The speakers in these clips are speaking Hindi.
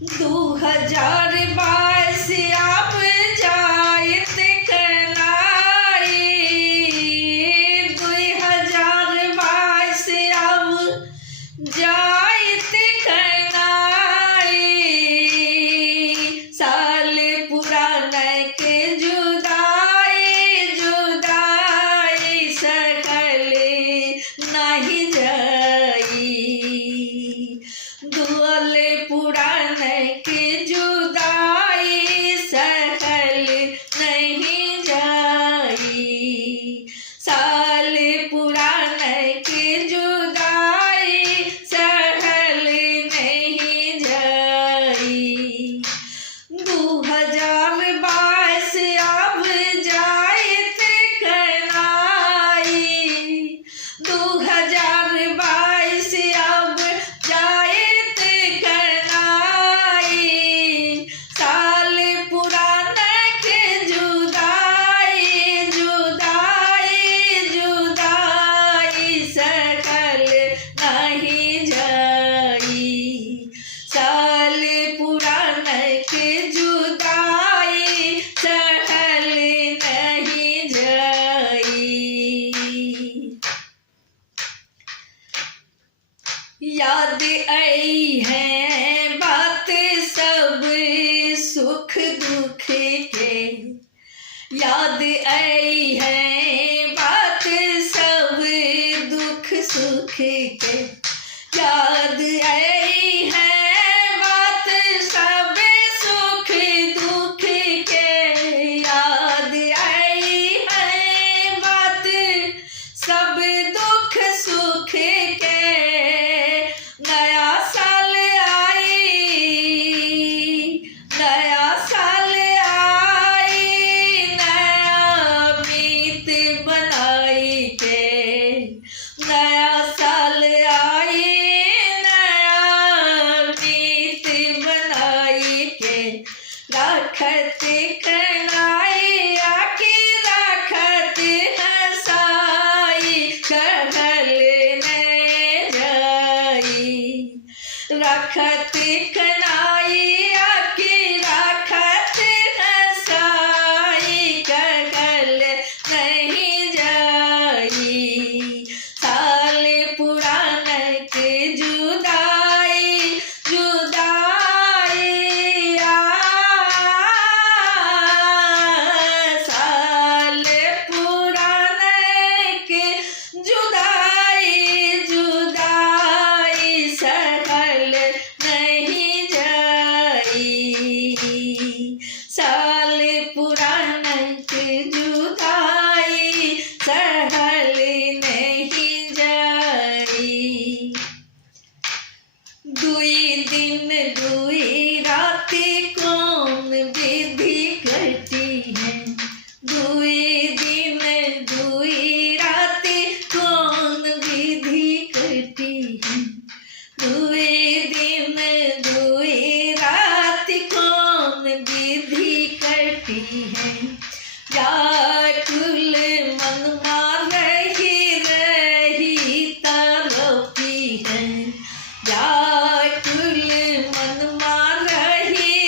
2022 अब जायत कनाई, 2022 अब जायत कनाई। साल पुराने के जुदाई जुदाई सकल नहीं जाई, दुआल पुराने के जुदाई सकल नहीं जाई। साल पुराने के जुदाई सहल नहीं जाई। 2022 अब जायत कनाई, 2022 अब जायत कनाई। साल पुराने के जुदाई जुदाई जुदाई सकल नहीं जाई। साल पुराने के जुदाई सकल नहीं जाई। याद आई है बात सब सुख दुख के, याद आई है बात सब दुख सुख के, याद आई है बात सब सुख दुख के, याद आई है बात सब दुख सुख के। नया साल आई, नया साल आई, नया मीत बनाई के, नया साल आई, नया मीत बनाई के। राखत कनाई आके राखत हसाई कहल नहीं जाई। राखत कनाई आके राखत हसाई कहल नहीं जाई। साल पुराने के जुदाई जुदाई साल पुराने के जुदाई जुदाई सकल नहीं जाई। साल पुराने के जुदाई सहल नहीं जाई। दुई दिन दुई राति कौन विधि कटी है, दुई दिन दुई राति कौन विधि कटी है, दुई दिन दुई राति कौन विधि कटी है। व्याकुल मन रही रही तड़पी है, व्याकुल मन रही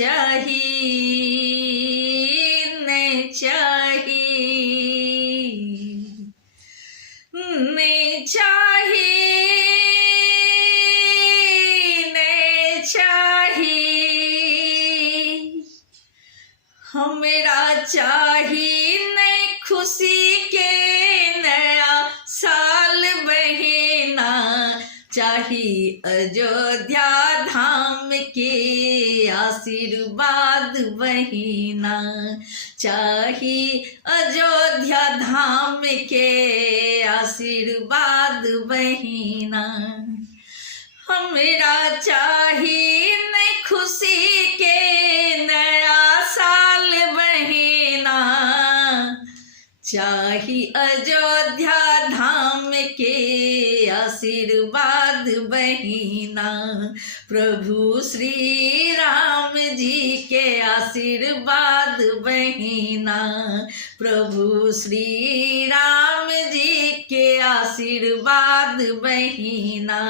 चाही नहीं चाही नहीं चाही नहीं चाही हमरा चाही नहीं खुशी के नया साल बहिना चाही अयोध्या धाम के आशीर्वाद बहिना चाही अयोध्या धाम के आशीर्वाद बहिना हमरा चाही नहीं खुशी के नया साल बहिना चाही अयोध्या धाम के आशीर्वाद बहिना प्रभु श्री राम जी के आशीर्वाद बहिना प्रभु श्री राम जी के आशीर्वाद बहिना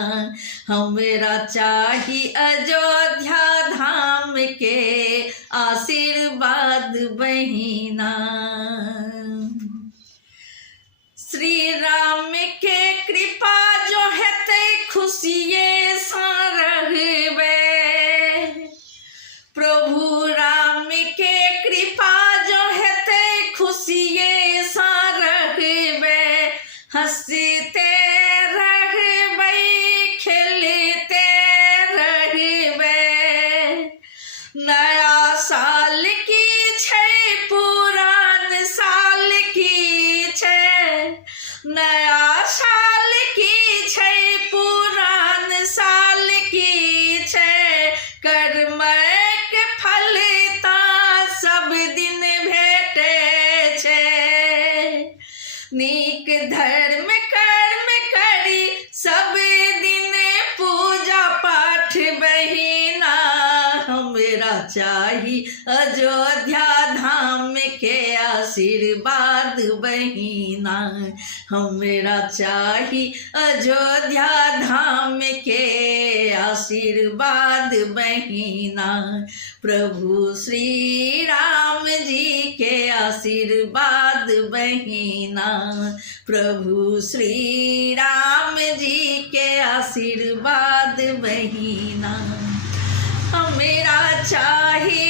हमरा चाही अयोध्या धाम के आशीर्वाद बहिना श्री राम के कृपा जो है ते खुशिये सा रहबे प्रभु राम के कृपा जो है ते खुशिये सा रहबे हंसते रहबे खेलते रहबे नया साल की छै पुरान साल की छै नया साल की छै पुरान साल की छै कर्मक फल ता सब दिन भेटै छै नीक धर्म कर्म करी सब दिन पूजा पाठ बहिना हमरा चाही अयोध्या धाम के आशीर्वाद बहिना हमरा चाही अयोध्या धाम के आशीर्वाद बहिना प्रभु श्री राम जी के आशीर्वाद बहिना प्रभु श्री राम जी के आशीर्वाद बहिना हमरा चाही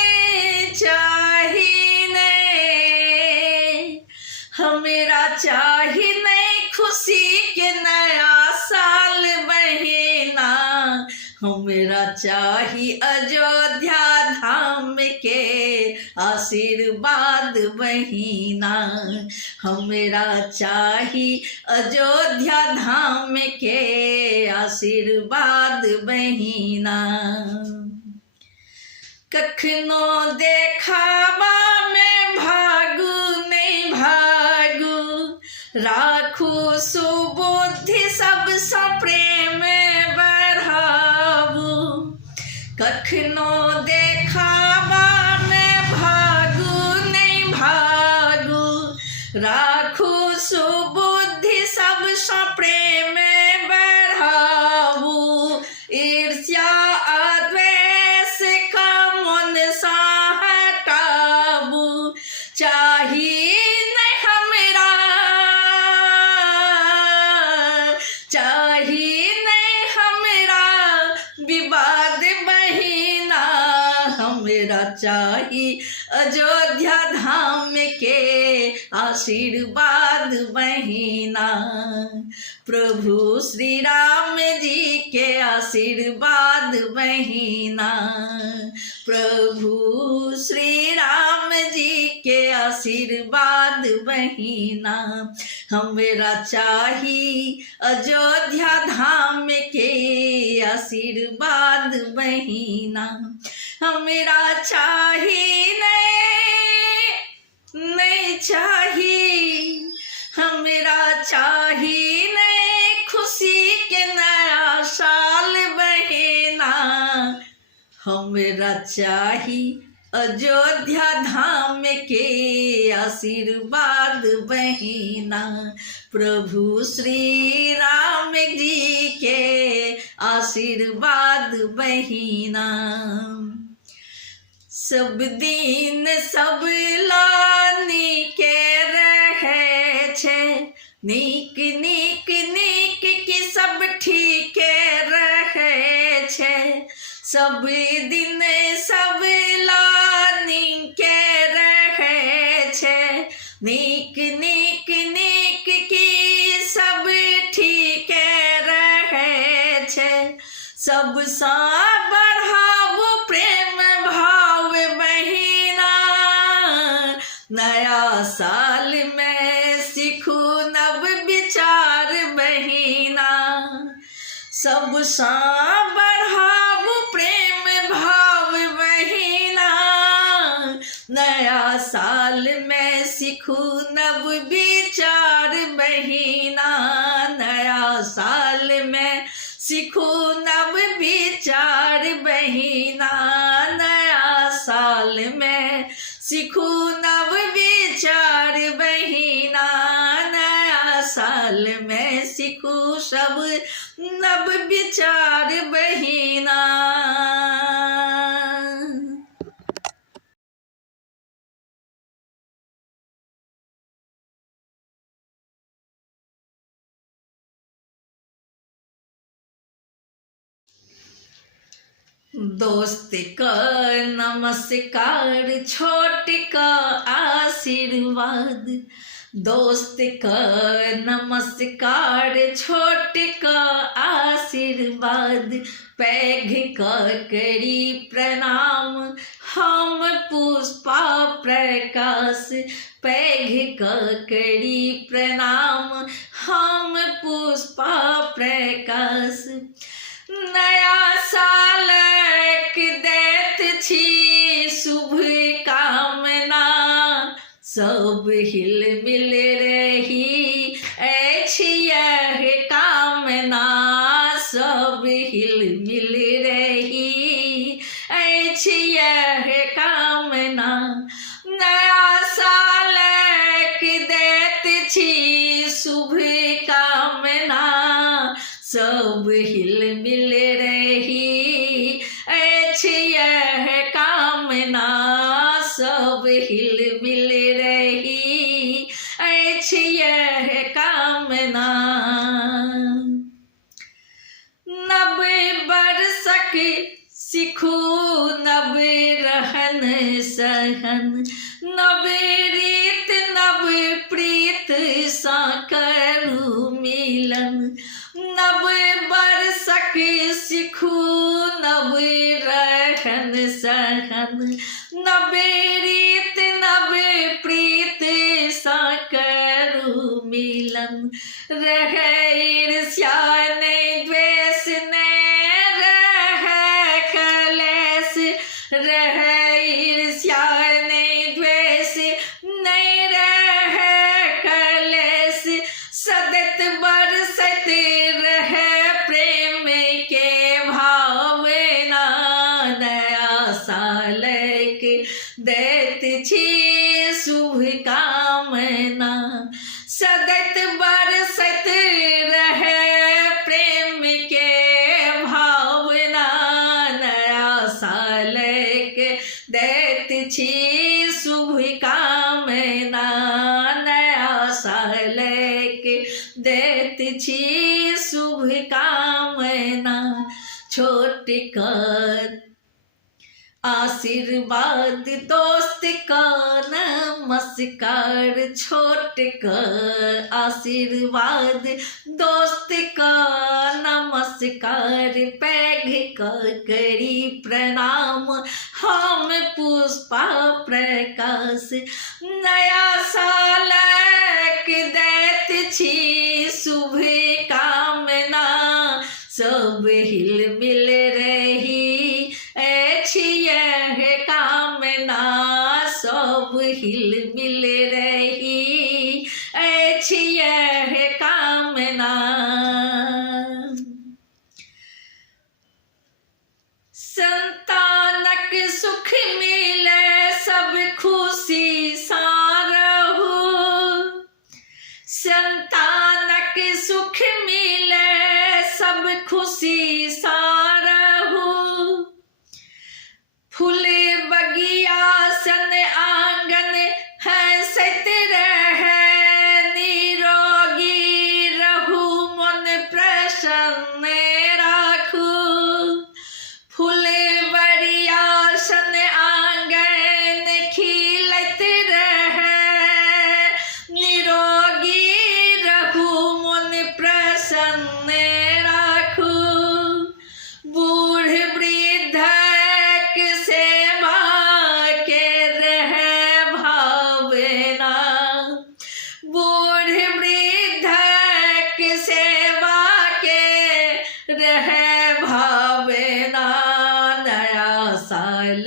नहीं चाही नहीं हमरा चाही नहीं खुशी के नया साल बहिना हमरा चाही अयोध्या धाम के आशीर्वाद बहिना हमरा चाही अयोध्या धाम के आशीर्वाद बहिना कखनो देखावा में भागू नहीं भागू राखू सुबुद्धि सबसँ प्रेम बढ़ाबू कखनो देखावा में भागू नहीं भागू राखू सुबुद्धि सबसँ प्रेम बढ़ाबू ईर्ष्या अद्वेष का मन सा हटाबू चाही नहीं हमरा चाही नहीं हमरा विवाद बहिना हमरा चाही अयोध्या धाम के आशीर्वाद बहिना प्रभु श्री राम जी के आशीर्वाद बहिना प्रभु श्री राम जी के आशीर्वाद बहिना हमरा चाही अयोध्या धाम के आशीर्वाद बहिना हमरा चाही नहीं चाही हमरा चाही नहीं खुशी के नया साल बहिना हमरा चाही अयोध्या धाम के आशीर्वाद बहिना, प्रभु श्री राम जी के आशीर्वाद बहिना। सब दिन सब लानी के रहे छे, नीक नीक नीक की सब ठीक रहे छे। सब दिन सब लानी के रहे छे, नीक नीक नीक की सब ठीक रहे छे। सब सा बढ़ावो प्रेम भाव बहिना, नया साल में सीखू नव विचार बहिना। सब सा बढ़ावो प्रेम भाव बहिना, नया साल में सीखू नव विचार बहिना। नया साल में सीखू नव विचार बहिना, नया साल में सीखू नव विचार बहिना। नया साल में सीखू सब नव विचार बहिना। दोस्त का नमस्कार, छोट का आशीर्वाद। दोस्त का नमस्कार, छोट का आशीर्वाद। पैघ का करी प्रणाम, हम पुष्पा प्रकाश। पैघ का करी प्रणाम, हम पुष्पा प्रकाश। नया साल दैत छी शुभ कामना, सब हिल मिल रही अछि यह कामना। सब हिल मिल रही अछि यह कामना। नया साल दैत छी शुभ कामना, सब हिल मिल रही अछि यह कामना। सब हिल मिल रही अछि यह कामना। नव बरसक सीखू नव रहन सहन, नव रीत नव प्रीत सा करू मिलन। नव बरसक सीखू नव रहन सहन, नव रीत नव प्रीत सा करू मिलन। रहे ईर्ष्या नहीं द्वेष नहीं रहे कलेश, रहे ईर्ष्या नहीं द्वेष नहीं रहे कलेश। सदैत बरसत रहे प्रेम के भावना, नया साल के दैत छी शुभ कामना। सदैत बरसत रहे प्रेम के भावना, नया साल के दैत छी शुभ कामना। नया साल के दैत छी शुभ कामना। छोट का आशीर्वाद, दोस्त का नमस्कार। छोट का आशीर्वाद, दोस्त का नमस्कार। पैघ का करी प्रणाम, हम पुष्पा प्रकाश। नया साल दैत छी शुभ कामना, सब हिल मिल रही अछि यह कामना। सब हिल मिल रही अछि यह कामना। संतानक सुख मिले साल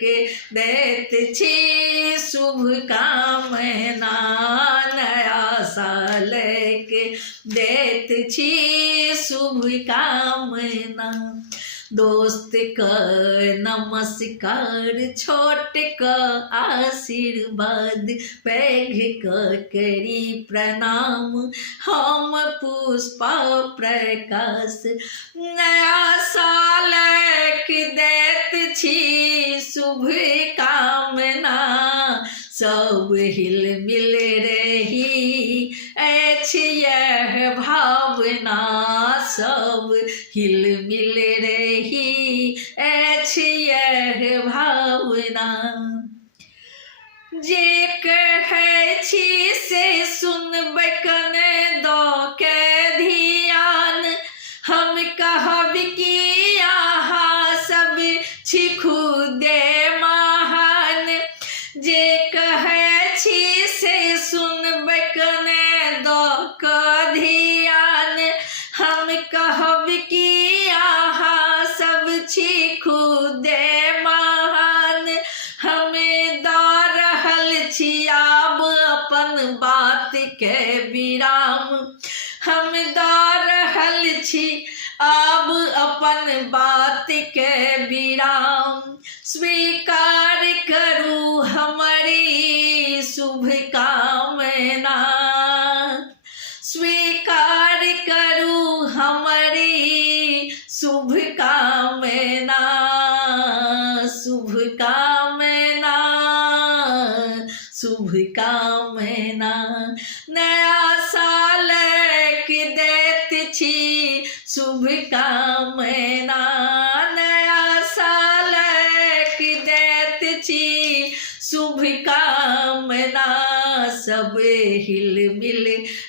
के दैत छी शुभकामना, नया साल के दैत छी शुभकामना। दोस्त का नमस्कार, छोट का आशीर्वाद, पैघ का करी प्रणाम, हम पुष्पा प्रकाश। नया साल के दैत छी शुभकामना, सब हिल मिल रही अछि यह भावना, सब हिल मिल रही अछि यह भावना। जे कहै छी से सुनबै कने दऽ के ध्यान, हम कहब कि अहाँ सब छी खुदे महान। जे कहै छी से सुनबै कने दऽ के ध्यान, हम कहब कि अहाँ सब छी खुदे महान। हमें दऽ रहल छी आब अपन बात के विराम, हम दऽ रहल छी आब अपन बात के विराम। स्वीकार करू हमारी शुभकामना, स्वीकार करू हमारी शुभकामना, शुभकामना, शुभकामना। नया साल के दैत छी शुभकामना, नया साल के दैत छी शुभकामना। सब हिल मिल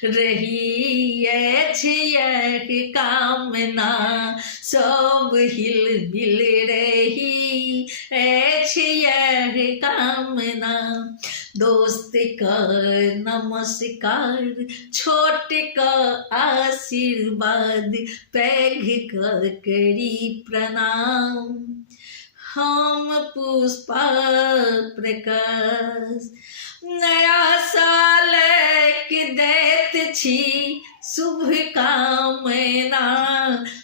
रही अछि यह कामना, सब हिल मिल रही अछि यह कामना। दोस्त का नमस्कार, छोट का आशीर्वाद, पैघ का करी प्रणाम, हम पुष्पा प्रकाश। नया साल के दैत छी शुभकामना,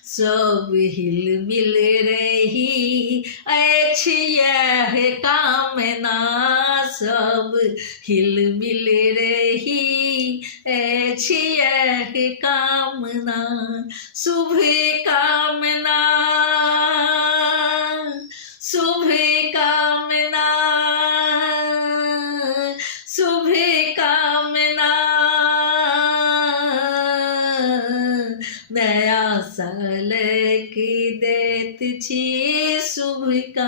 सब हिल मिल रही अछि यह कामना, सब हिल मिल रही अछि यह कामना। शुभकामना, शुभकामना, शुभकामना। नया साल की दैत छी शुभकामना।